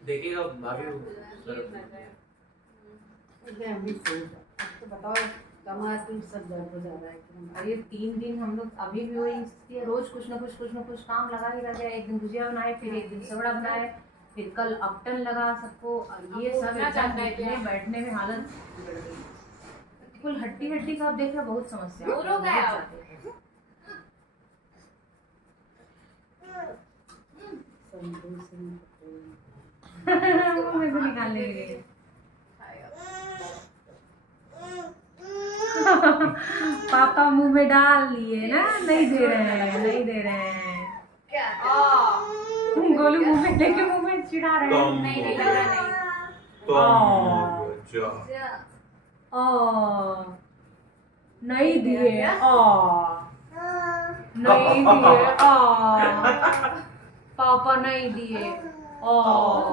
देखिएगा भाभी तो बताओ कमर पीठ सब दर्द हो जा रहा है एकदम। अरे 3 दिन हम लोग अभी भी वही स्थिति है, रोज कुछ ना कुछ काम लगा ही रह गया। एक दिन भुजिया बनाए, फिर एक दिन सवड़ा बनाए, फिर कल अपटन लगा सबको, और ये सब एकदम उठने बैठने में हालत बिगड़ गई। कुल हड्डी हड्डी का आप देख रहे हो, बहुत समस्या दूर हो गया अब। मुंह से निकाल लेंगे। पापा मुंह में डाल लिए ना, नहीं दे रहे हैं, नहीं दे रहे हैं। गोलू मुंह में लेके मुंह में चिढ़ा रहे हैं। नहीं नहीं लग रहा नहीं। नहीं दिए, नहीं दिए, पापा नहीं दिए,